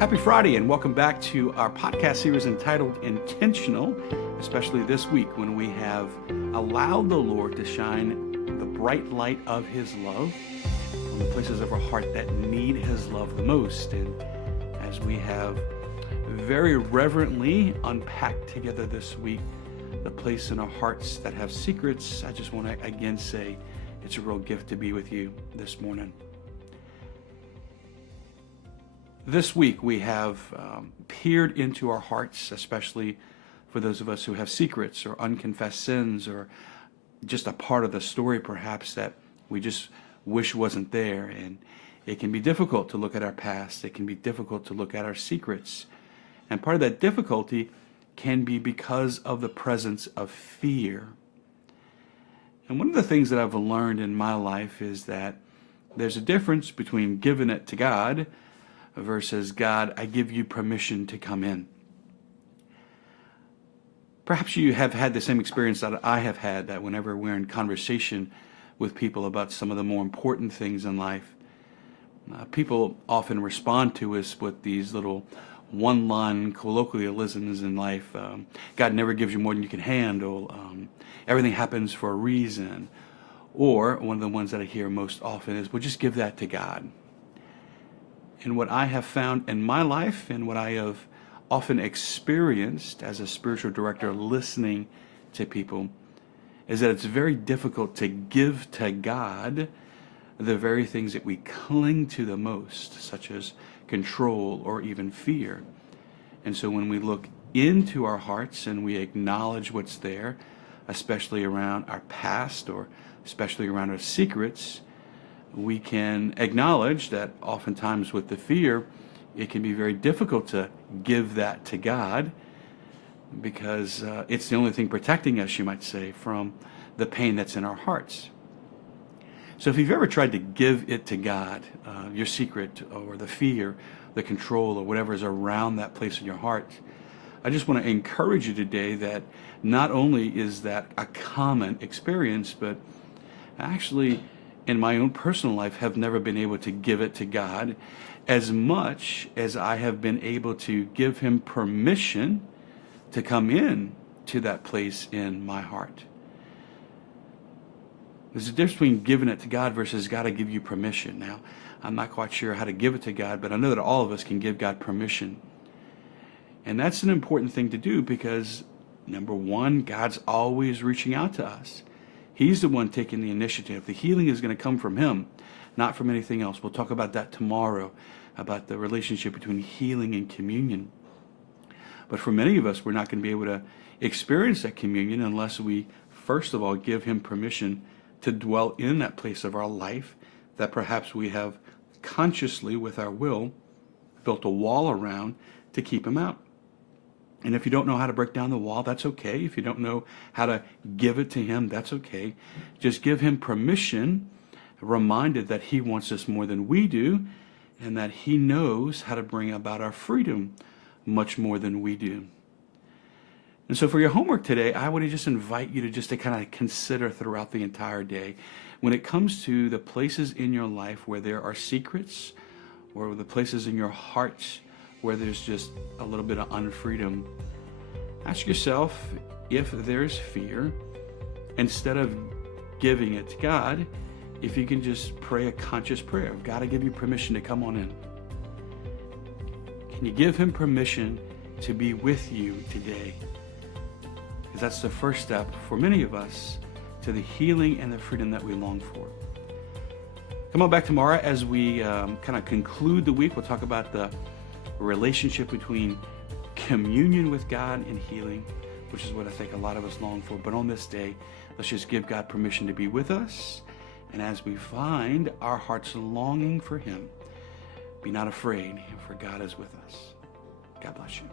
Happy Friday and welcome back to our podcast series entitled Intentional, especially this week when we have allowed the Lord to shine the bright light of His love on the places of our heart that need His love the most. And as we have very reverently unpacked together this week the place in our hearts that have secrets, I just want to again say it's a real gift to be with you this morning. This week we have peered into our hearts, especially for those of us who have secrets or unconfessed sins or just a part of the story perhaps that we just wish wasn't there. And it can be difficult to look at our past. It can be difficult to look at our secrets. And part of that difficulty can be because of the presence of fear. And one of the things that I've learned in my life is that there's a difference between giving it to God versus, God, I give you permission to come in. Perhaps you have had the same experience that I have had, that whenever we're in conversation with people about some of the more important things in life, people often respond to us with these little one-line colloquialisms in life. God never gives you more than you can handle. Everything happens for a reason. Or one of the ones that I hear most often is, well, just give that to God. And what I have found in my life and what I have often experienced as a spiritual director listening to people is that it's very difficult to give to God the very things that we cling to the most, such as control or even fear. And so when we look into our hearts and we acknowledge what's there, especially around our past or especially around our secrets, we can acknowledge that oftentimes with the fear, it can be very difficult to give that to God because it's the only thing protecting us, you might say, from the pain that's in our hearts. So if you've ever tried to give it to God, your secret or the fear, the control or whatever is around that place in your heart, I just want to encourage you today that not only is that a common experience, but actually in my own personal life have never been able to give it to God as much as I have been able to give Him permission to come in to that place in my heart. There's a difference between giving it to God versus God to give you permission. Now, I'm not quite sure how to give it to God, but I know that all of us can give God permission. And that's an important thing to do because, number one, God's always reaching out to us. He's the one taking the initiative. The healing is going to come from Him, not from anything else. We'll talk about that tomorrow, about the relationship between healing and communion. But for many of us, we're not going to be able to experience that communion unless we, first of all, give Him permission to dwell in that place of our life that perhaps we have consciously, with our will, built a wall around to keep Him out. And if you don't know how to break down the wall, that's okay. If you don't know how to give it to Him, that's okay. Just give Him permission, reminded that He wants us more than we do, and that He knows how to bring about our freedom much more than we do. And so for your homework today, I would just invite you to kind of consider throughout the entire day, when it comes to the places in your life where there are secrets, or the places in your heart where there's just a little bit of unfreedom, ask yourself if there's fear, instead of giving it to God, if you can just pray a conscious prayer of, God, I give you permission to come on in. Can you give Him permission to be with you today? Because that's the first step for many of us to the healing and the freedom that we long for. Come on back tomorrow as we kind of conclude the week. We'll talk about the relationship between communion with God and healing, which is what I think a lot of us long for. But on this day, let's just give God permission to be with us. And as we find our hearts longing for Him, be not afraid, for God is with us. God bless you.